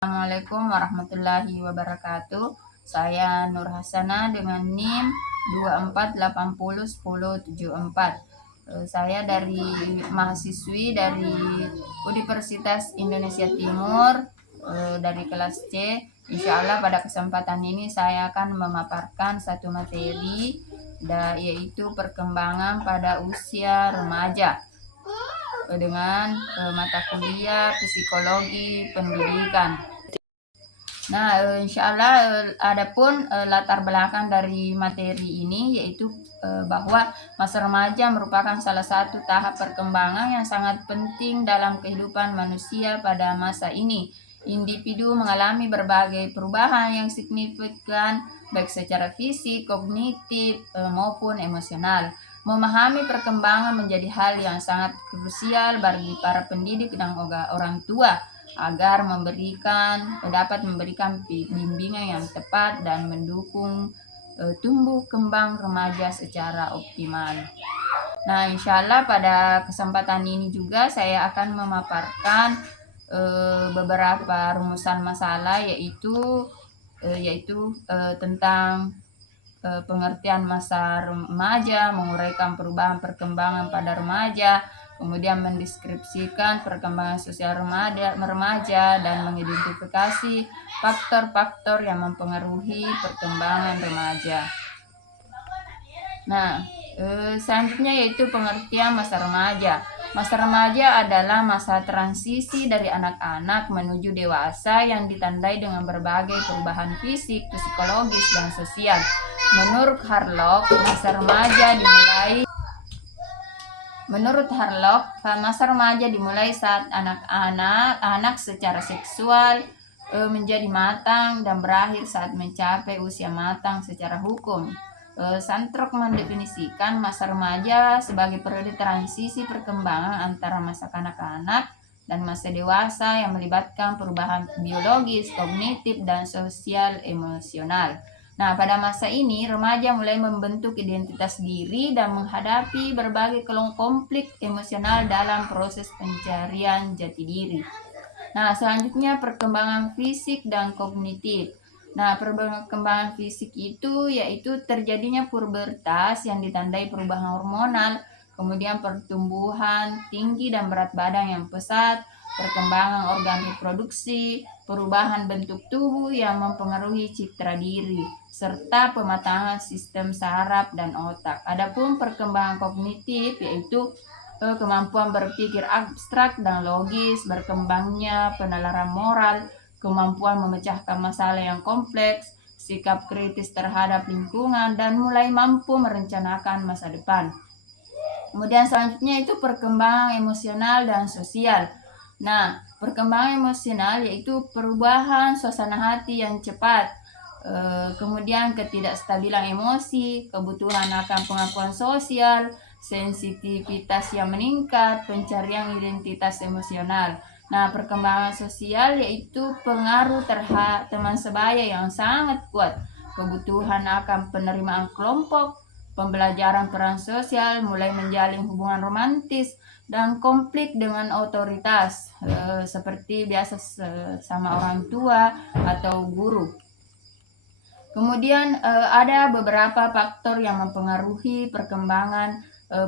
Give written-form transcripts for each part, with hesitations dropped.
Assalamualaikum warahmatullahi wabarakatuh. Saya Nur Hasana dengan NIM 24801074. Saya dari mahasiswi dari Universitas Indonesia Timur dari kelas C. Insya Allah pada kesempatan ini saya akan memaparkan satu materi yaitu perkembangan pada usia remaja dengan mata kuliah psikologi pendidikan. Nah, insya Allah adapun latar belakang dari materi ini yaitu bahwa masa remaja merupakan salah satu tahap perkembangan yang sangat penting dalam kehidupan manusia pada masa ini. Individu mengalami berbagai perubahan yang signifikan baik secara fisik, kognitif maupun emosional. Memahami perkembangan menjadi hal yang sangat krusial bagi para pendidik dan orang tua agar dapat memberikan bimbingan yang tepat dan mendukung tumbuh kembang remaja secara optimal. Nah, insya Allah pada kesempatan ini juga saya akan memaparkan beberapa rumusan masalah yaitu tentang pengertian masa remaja, menguraikan perubahan perkembangan pada remaja, kemudian mendeskripsikan perkembangan sosial remaja dan mengidentifikasi faktor-faktor yang mempengaruhi perkembangan remaja. Nah, selanjutnya yaitu pengertian masa remaja. Masa remaja adalah masa transisi dari anak-anak menuju dewasa yang ditandai dengan berbagai perubahan fisik, psikologis, dan sosial. Menurut Harlock, masa remaja dimulai saat anak secara seksual menjadi matang dan berakhir saat mencapai usia matang secara hukum. Santrok mendefinisikan masa remaja sebagai periode transisi perkembangan antara masa kanak-kanak dan masa dewasa yang melibatkan perubahan biologis, kognitif, dan sosial emosional. Nah, pada masa ini, remaja mulai membentuk identitas diri dan menghadapi berbagai konflik emosional dalam proses pencarian jati diri. Nah, selanjutnya perkembangan fisik dan kognitif. Nah, perkembangan fisik itu yaitu terjadinya pubertas yang ditandai perubahan hormonal, kemudian pertumbuhan tinggi dan berat badan yang pesat, perkembangan organ reproduksi, perubahan bentuk tubuh yang mempengaruhi citra diri, serta pematangan sistem saraf dan otak. Adapun perkembangan kognitif yaitu kemampuan berpikir abstrak dan logis, berkembangnya penalaran moral, kemampuan memecahkan masalah yang kompleks, sikap kritis terhadap lingkungan, dan mulai mampu merencanakan masa depan. Kemudian selanjutnya itu perkembangan emosional dan sosial. Nah, perkembangan emosional yaitu perubahan suasana hati yang cepat, kemudian ketidakstabilan emosi, kebutuhan akan pengakuan sosial, sensitivitas yang meningkat, pencarian identitas emosional. Nah, perkembangan sosial yaitu pengaruh terhadap teman sebaya yang sangat kuat, kebutuhan akan penerimaan kelompok, pembelajaran peran sosial, mulai menjalin hubungan romantis, dan konflik dengan otoritas seperti biasa sama orang tua atau guru. Kemudian ada beberapa faktor yang mempengaruhi perkembangan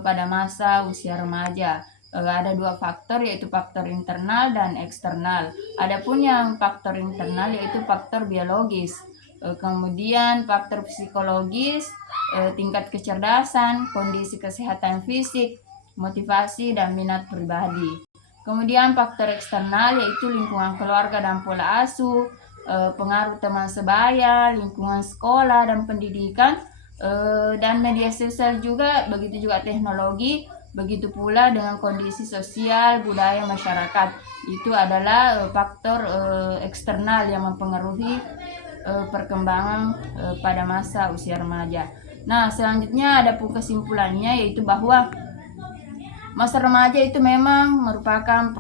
pada masa usia remaja. Ada dua faktor yaitu faktor internal dan eksternal. Adapun yang faktor internal yaitu faktor biologis. Kemudian faktor psikologis, tingkat kecerdasan, kondisi kesehatan fisik, motivasi dan minat pribadi. Kemudian faktor eksternal yaitu lingkungan keluarga dan pola asuh, pengaruh teman sebaya, lingkungan sekolah dan pendidikan, dan media sosial juga, begitu juga teknologi, begitu pula dengan kondisi sosial budaya masyarakat. Itu adalah faktor eksternal yang mempengaruhi perkembangan pada masa usia remaja. Nah, selanjutnya ada kesimpulannya yaitu bahwa masa remaja itu memang merupakan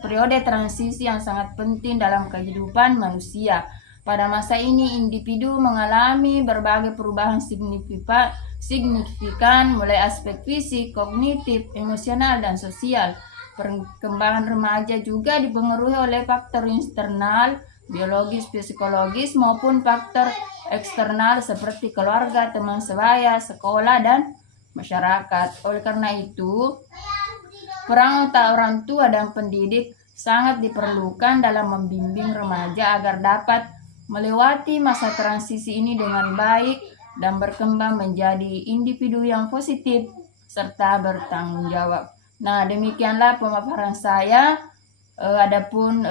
periode transisi yang sangat penting dalam kehidupan manusia. Pada masa ini, individu mengalami berbagai perubahan signifikan mulai aspek fisik, kognitif, emosional, dan sosial. Perkembangan remaja juga dipengaruhi oleh faktor internal biologis, psikologis maupun faktor eksternal seperti keluarga, teman sebaya, sekolah, dan masyarakat. Oleh karena itu, peran orang tua dan pendidik sangat diperlukan dalam membimbing remaja agar dapat melewati masa transisi ini dengan baik dan berkembang menjadi individu yang positif serta bertanggung jawab. Nah, demikianlah pemaparan saya. Adapun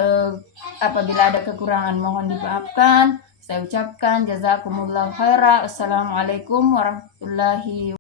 apabila ada kekurangan mohon dimaafkan. Saya ucapkan jazakumullah khairan. Assalamualaikum warahmatullahi wabarakatuh.